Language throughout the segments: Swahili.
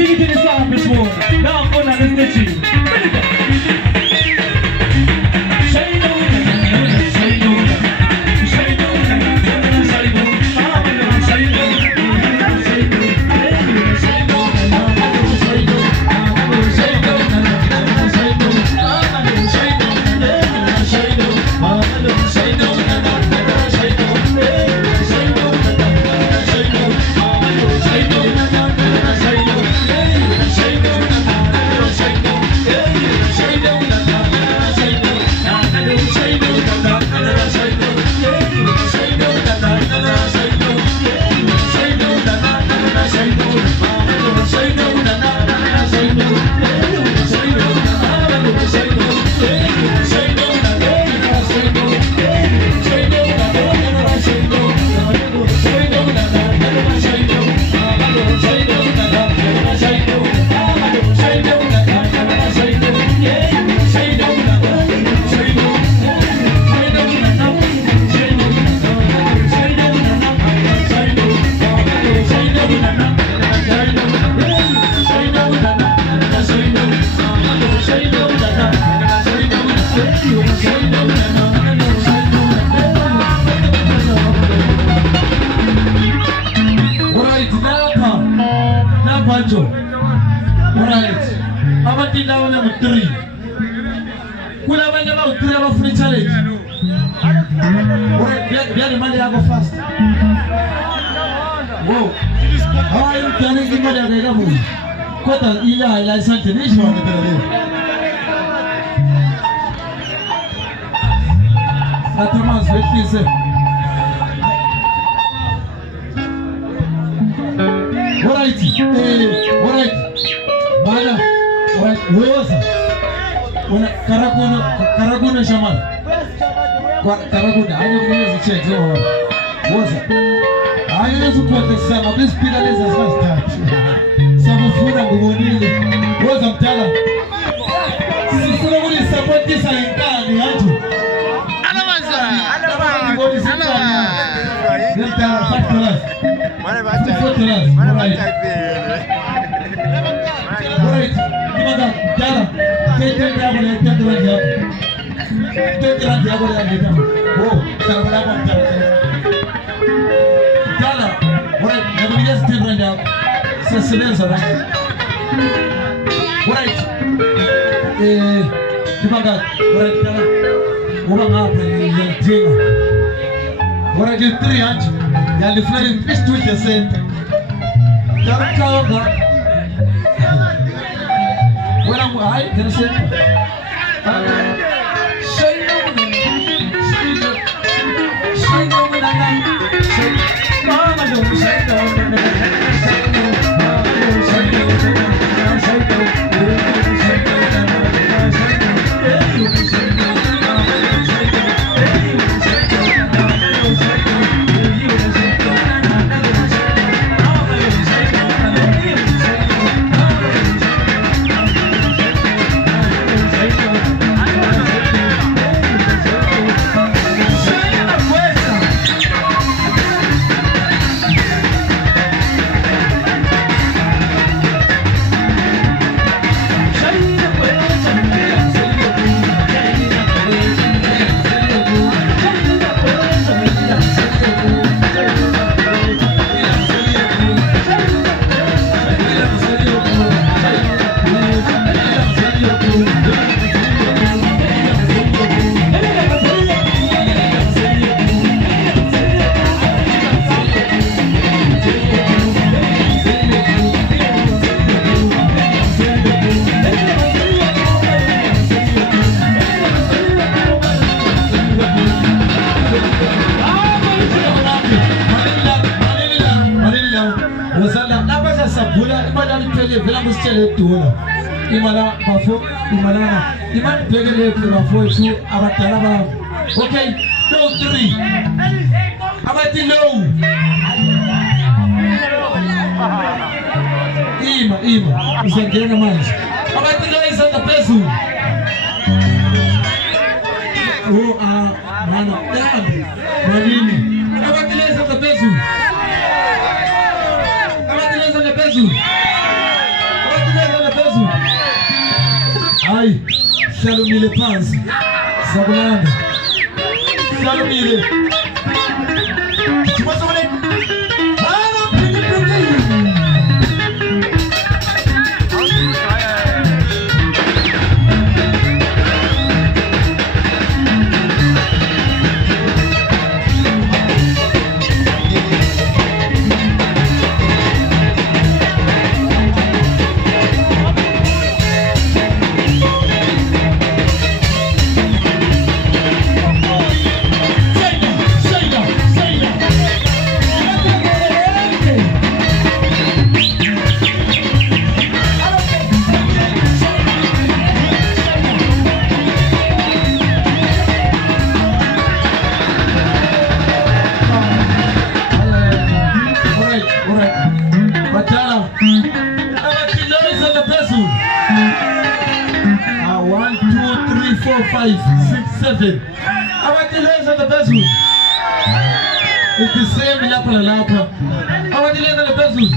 kick it in the side this one. Now I'm going to the stitching. Alright, abati down number 3. Kuna banya ba 3 aba free challenge. Alright, biar mali yako fast. Wow. Hawa mtani kimba ya gega mu. Kota ila license ni shwa ndio. Atamas wekise. Alright. Alright. Bana. Alright. Woza. Una karaguna shaman. Kwa karaguna ayo kunaweza check leo. Woza. Ayo support sana. Please pila leza start. Samafuna ngubonile. Woza mtala. Sifuna muri support kisa inkani hapo. Mtala factoras. Mana baca. Mana baca Alright, gimana? Cara, saya boleh tenturan jawab. Tenturan jawab boleh kita. Oh, cara berapa cara? Cara, alright, yang bisa tenturan jawab. Sesuai sahaja. Alright, gimana? Alright, cara. Orang apa yang jema? Alright, yang triage, yang different institution. Cara kau ber Orang muai kena sen. Imala bafo imala iman pegele bafo tu abatalaba. Okay, no 3 abati low ima isengena manje abati low isanga pesu. Oh mana manini abati low isanga pesu. Abati low isanga pesu. Hayi, Shalomile phansi. Sakulanda. Shalomile. Chimasole. Halo pili pili. It's the same lapa la lapa. I want to learn the pencil.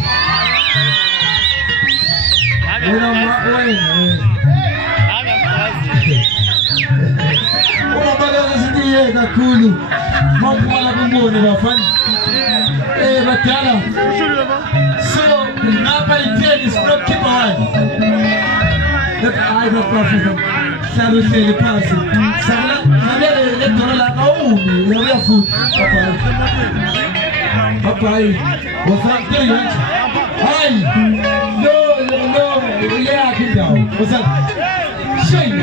Uma bagaza sidiye kakhulu. Maphumala kumbone bafana. Batala. So ngapha itheni stop keep on. That I got profit. Salu sele phansi. Sabula ngabele le dola la kaumi. Uya food. Papai, what's up there? Hey, no, yeah, I can down. What's up? Shame.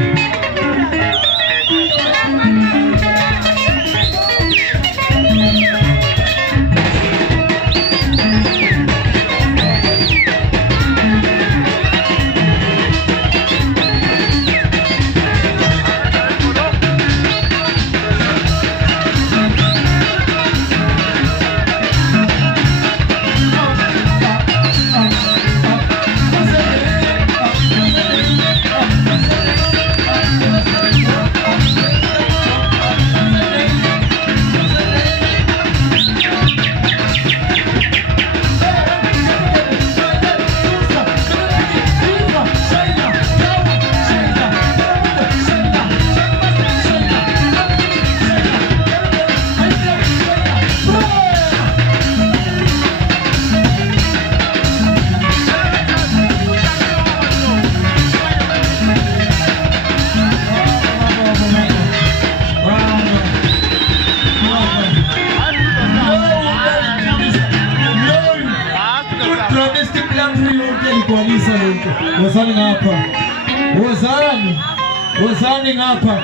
Wazani ngapha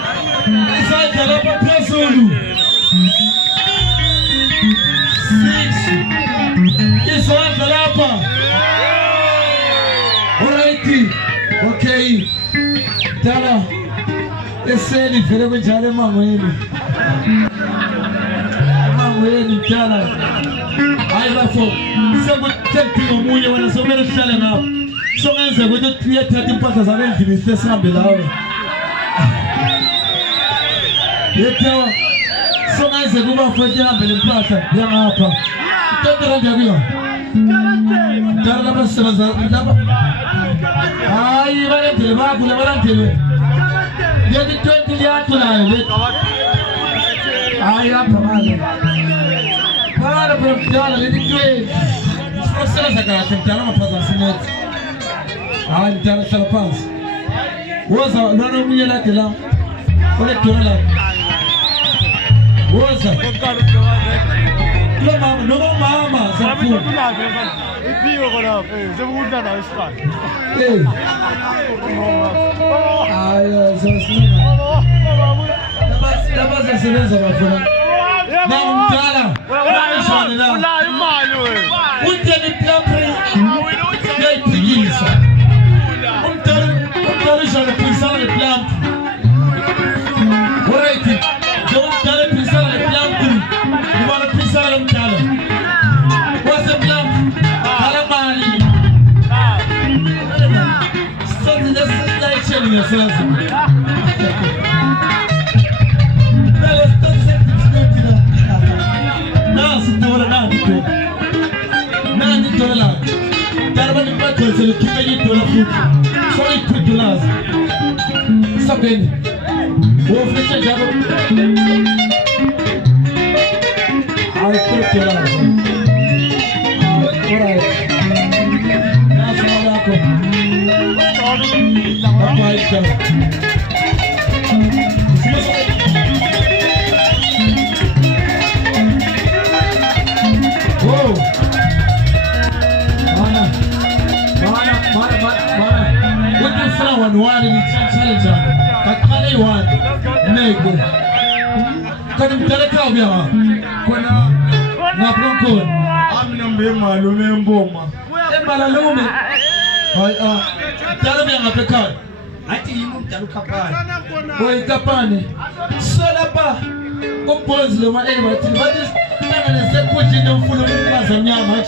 isandla lapha phezulu 6 isandla lapha alright okay dala eseni vele kunjalo emangweni dala hayi bafo sekudinga omunye wena somele uhlale ngapha songenze ukuthi uyathatha impahla zabe endlini sihambe lawe yethiwa songaze kuba futhi ihambele impahla yangapha intondera njakuyo dala lapha sisebenza lapha hayi balandele bakhule balandele yeti 20 liyathulayo hayi apha manje bana phela leti 20 sisebenza kahle mdala amaphazamisa inethi hayi mdala hlala phansi woza lona omunye lade la olekudona woza lo mama no mama safu iphiwe khona sekudla nayo isikhathi hayi sasina laba sebenza bafuna na umdala unayo imali wewe utheni plapri yayiphikisa umdala ishale pisana le plamp alright umdala pisana le plamp ubona pisana le umdala what's the plamp hala mali something that's like telling yourself $20 so $20 Sabini. Wolf Richard Jabba. I'll take care of it. Alright. That's all I Whoa. One in challenge. Kakale one. Nego. Kani mtaleka obya. Kuna na bronco. Amina mbema lume mboma. Embala lume. Hai tarabya ngapeka. Ati yimu mtaluka pale. Boy kapane. Sola pa. Compose le ma eba ti. Vadis kana se kuji no mfulo mbaza nyama.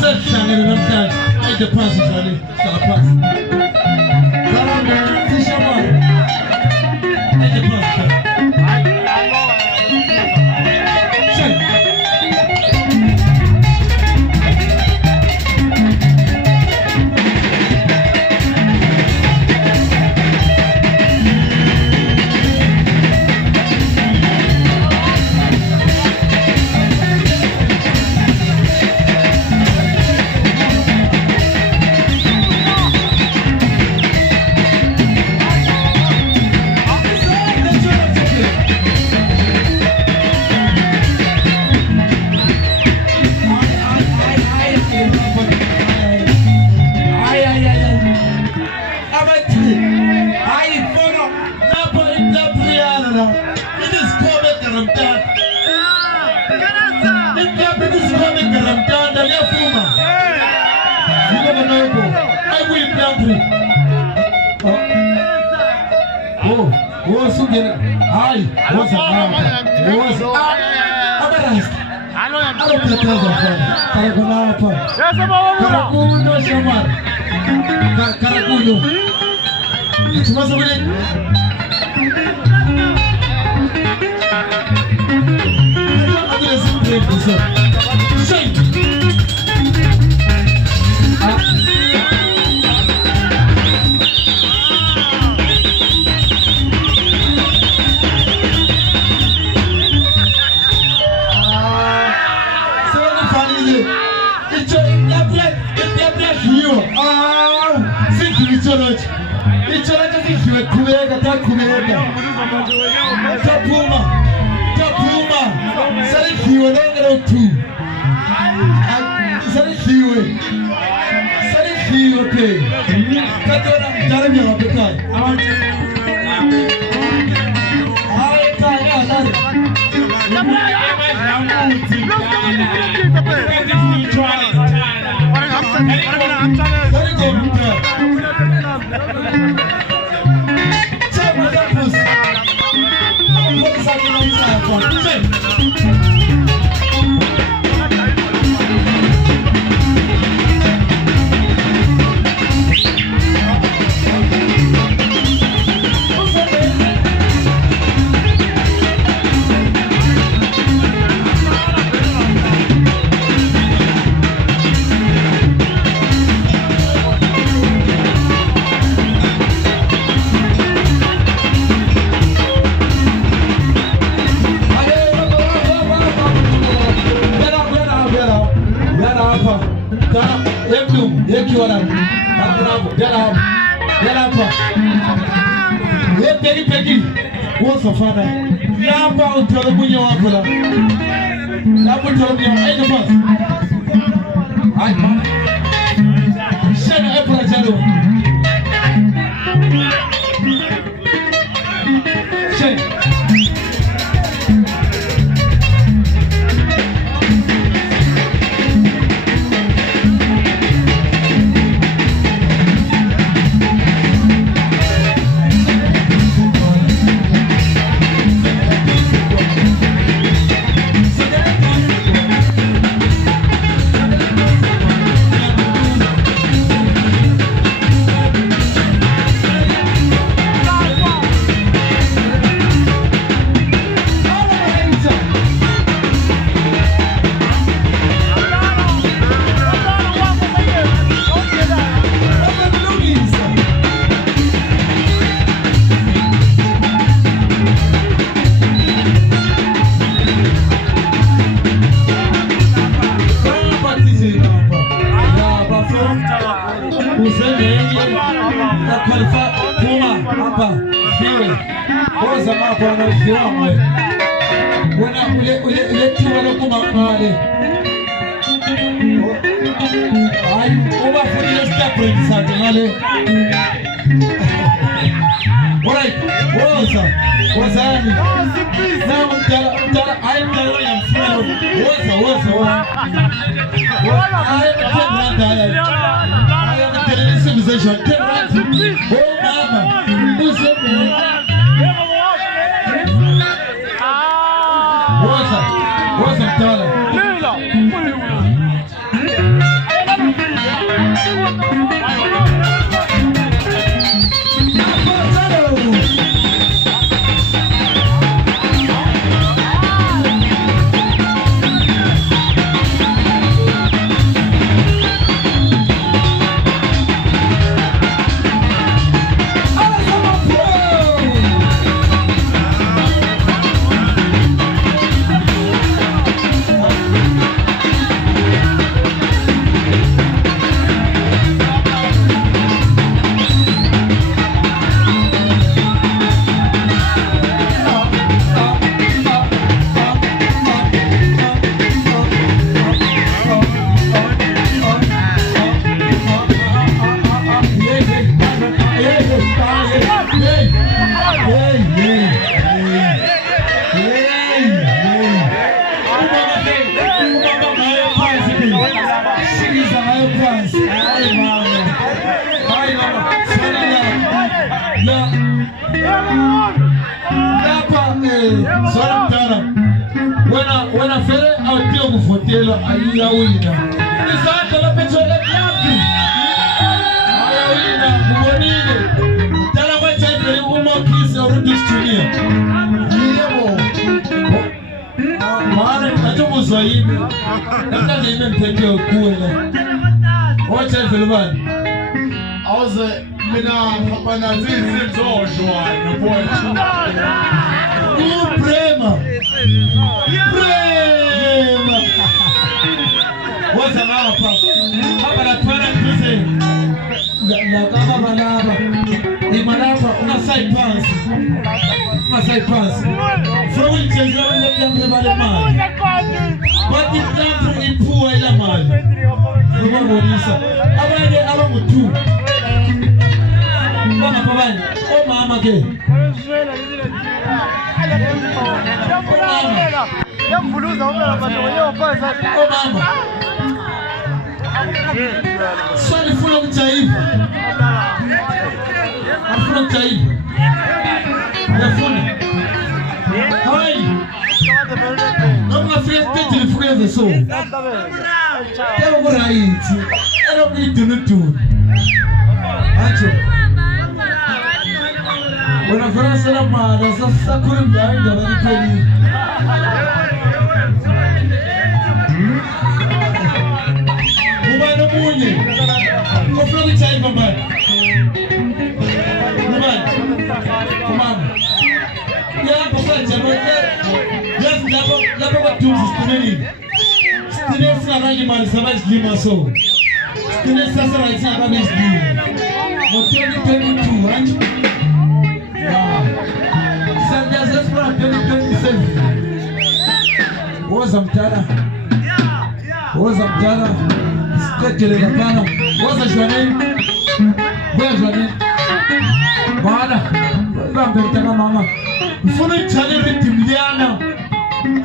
Sasa ngene namtani. Ai de pass jali. Sala pass. Useme na qualify Puma hapa siwe oza hapo anashiwa wana ule timu Puma wale ai Puma fanya step right sasa wale alright oza yani na mtala ai mtala ya mfano oza civilization. Oh mama, who's it? What's up, darling? When fere audio kufotela ayia wina nisaka la petrole yake ayia wina kubonile tala kwa chapeli umokisa urudi studio yebo maana nacho Swahili nakaje ime mpekeo kuele wacha filibani auze mina hapana zizi zoshwa na boy Prema. What's the matter? Hapa na twana tuze. La kama malaba. Ni malaba una side pass. Una side pass. From which is the bale man. But it comes from impua ila man. Kwa bonisa. Abande aba mutu. Mama pabani. O mama ke. Swali fulo mtaifa. Afulo mtaifa. Yafuna. Hai. Noma fiesta tilifueza so. Temo boraiti. Ero kitu. Acho. Wana Fransa la mada sasa kuri mjanga wanipeni. Mubano munye. Kofuna kichai mama. Mama. Ya pasa jamaa. Yes labo kwa tuzi stineni. Stineni sana rangi mali sabaj lima so. Stineni sasa rangi sana rangi lima. Motoni 22 rangi. Sandiaza Spora 2027. Woza mtala. Sikekele kapana. Woza Joanne. Boya Joanne. Baada. Bambe mtaka mama. Mfuna challenge timliana.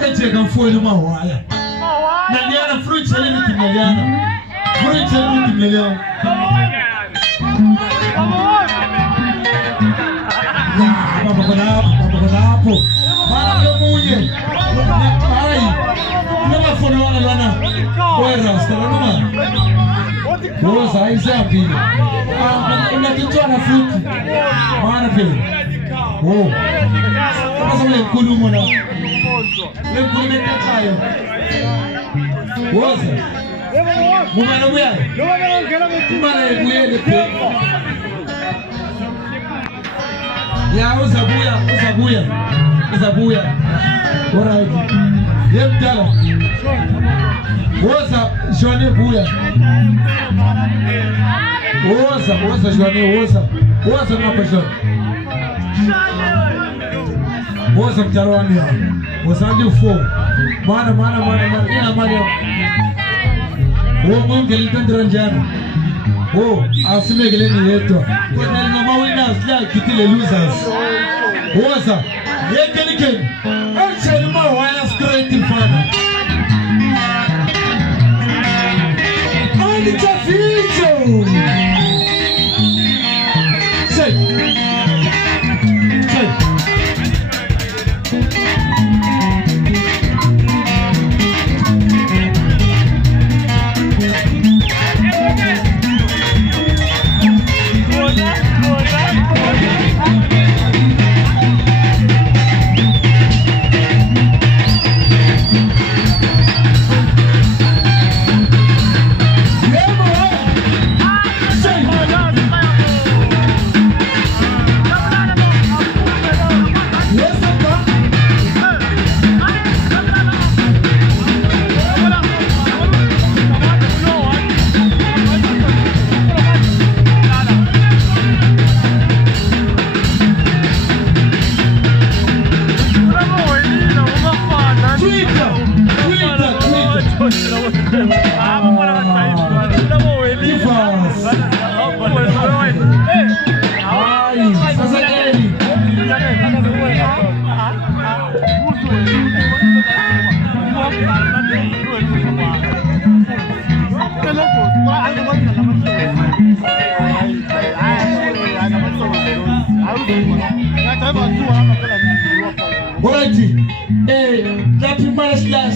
Eche kamfua iluma wala. Naliana furu challenge timliana. Furu challenge timliana. Baba kuna hapo. Bana munye. Ai. Noma fona wana lana. Wera stana. Rosa isapi. Unatitoa na futi. Maana pale. Oh. Kama sasa mkulu mwana. Mkulu mtakayo. Rosa. Mwana buya. Mwana buya Ya uzabuya. Alright. Yemdala. Woza Johnny Buya. Woza Johnny woza. Woza ngapa Johnny. Woza mtarwani ya. Woza ndio 4. Mana. Ina mali. Wo mungu litendera njana. Wo asime geleni yeto. Kwa ngoma winners la kitile losers. Woza. Yekenike. Actually ma wire straight in front. It's a feature. Say.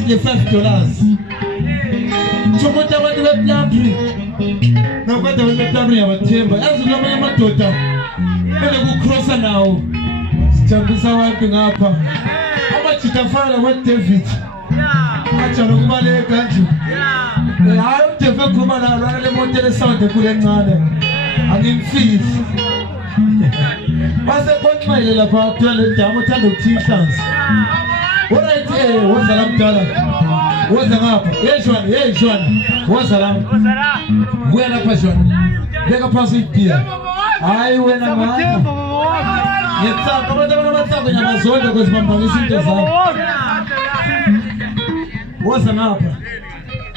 Les $5. Tu montes à votre plabri. Non, pas de votre plabri à votre chambre. As you know, my daughter. And I go cross now. Chambusawa Pingapa. How much it a father what David? Much of Male country. I have to go come and run the mountain sound the good mother. I'm in fees. What's the point, my little part? Tell it, I'm going to teach us. What I say, what's the lamp dollar? What's the map? Yes, one. What's the lamp? Where the passion? Take a pass it here. I went a man. Yes, sir. Come on, I'm not so because my mother is in what's the map?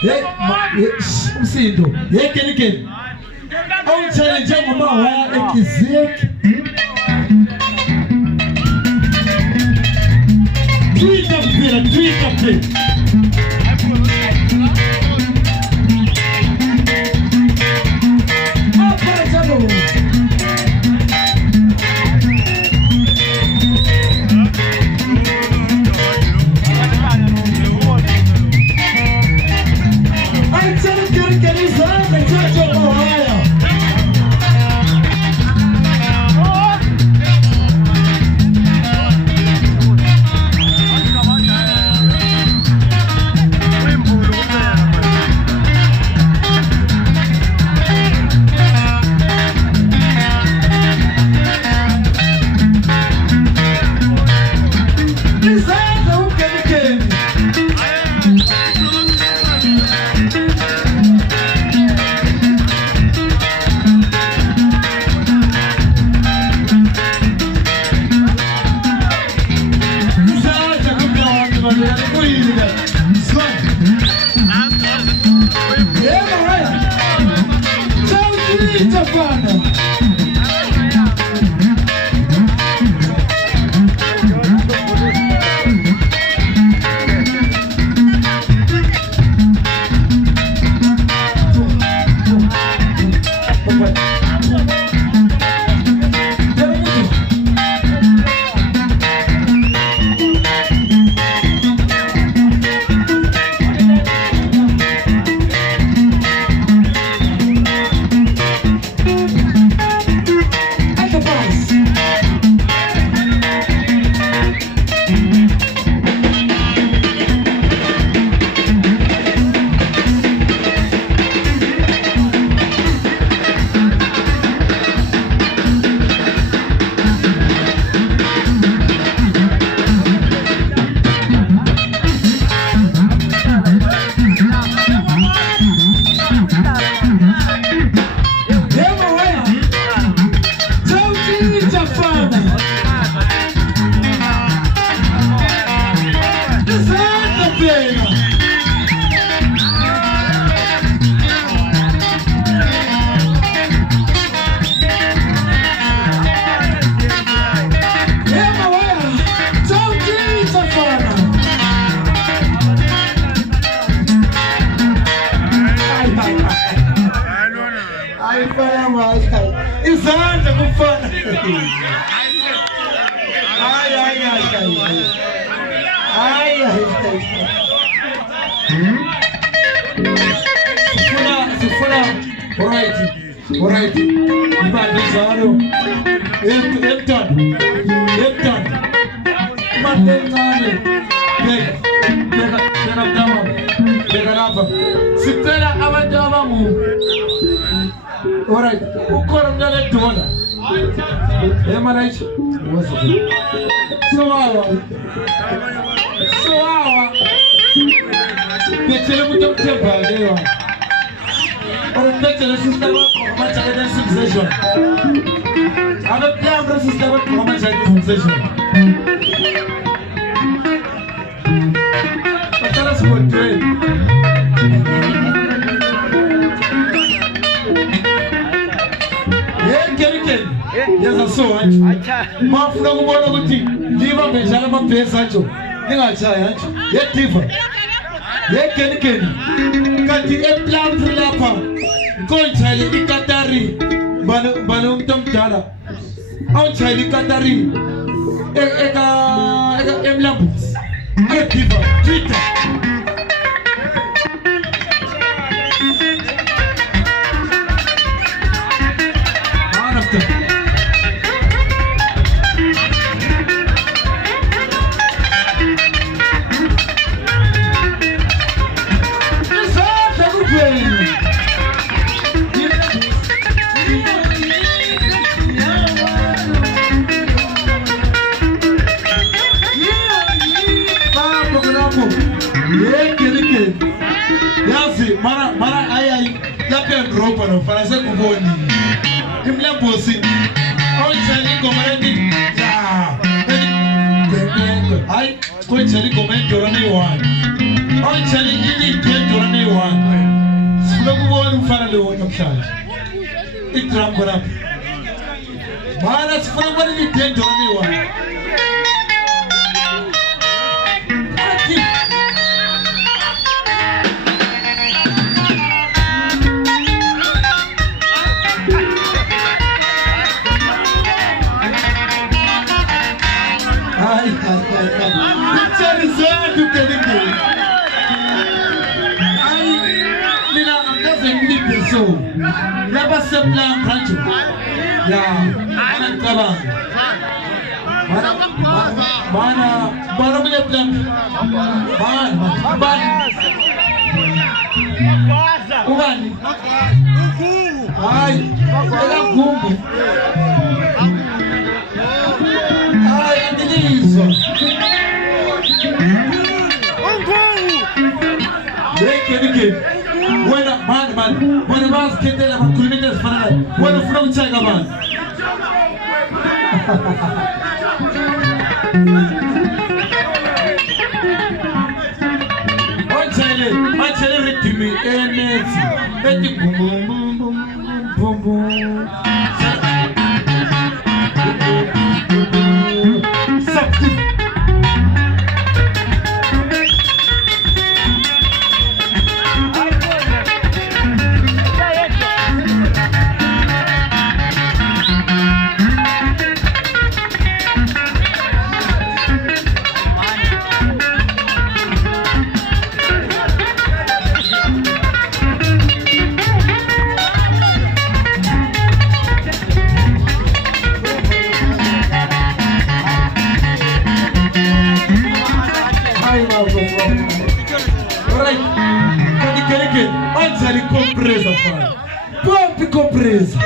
Yes, see it. Yes, can you get? I'm trying to jump my wire and kiss Tweet up here. izandla kufana hayi sifuna alright ibandezalo emntwana mancane bheka lapha sicela abantu abangu alright ukhona umntwana edola emalayithi sowawa bethele umuntu okuthembayo leyo bethele sister wakho ama-jacket sensation abeplanga sister wakho ama-jacket sensation bahlala sibodweni yekelikeli yeza so hanji mafuna ukubona ukuthi libambe njalo amabhesi hanjo ningatshayi hanjo yediva yekelikeli kanti eplantri lapha nkontshayele ikatari mbane umuntu omdala awutshayele ikatari emlambuzi yediva twitter mara ayay yapen ropa no para se kuboni imlembosi onchali komandi ya ay ko chali komandi orani wan onchali ini kento orani wan silo kuboni mfana le wona mhlanje itram kona mara sifuna kuboni ni kento orani wan Laba seplan rancho ya mana kabang mana punya plan ban ubani ay era gumbo ay andilizo Deke Buena man buena más que te la culmina para bueno flow chaga man Ochele ritmi energy eti bum bum bum compresa, pai. Pop compresa.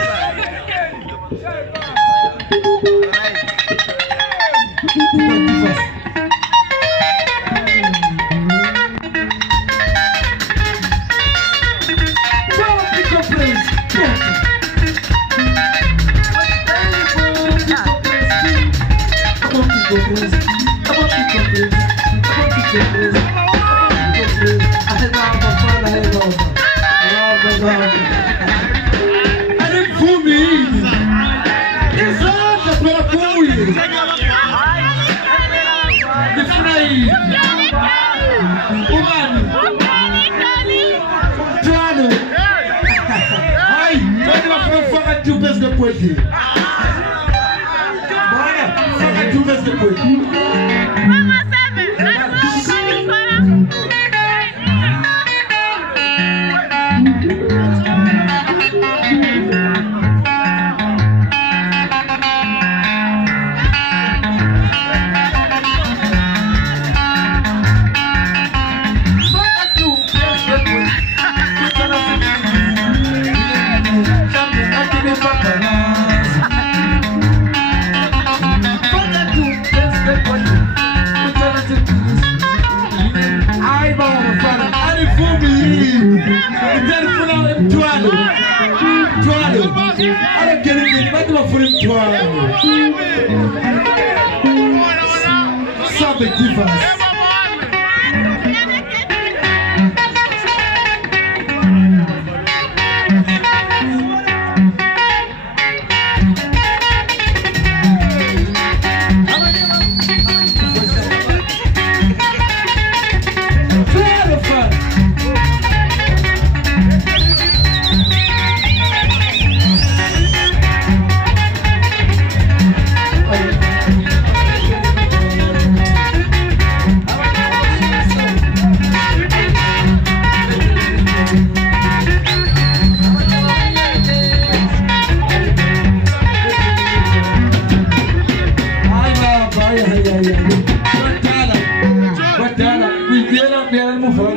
best de poésie. Voilà, fuck two best de poésie. Sabe divas.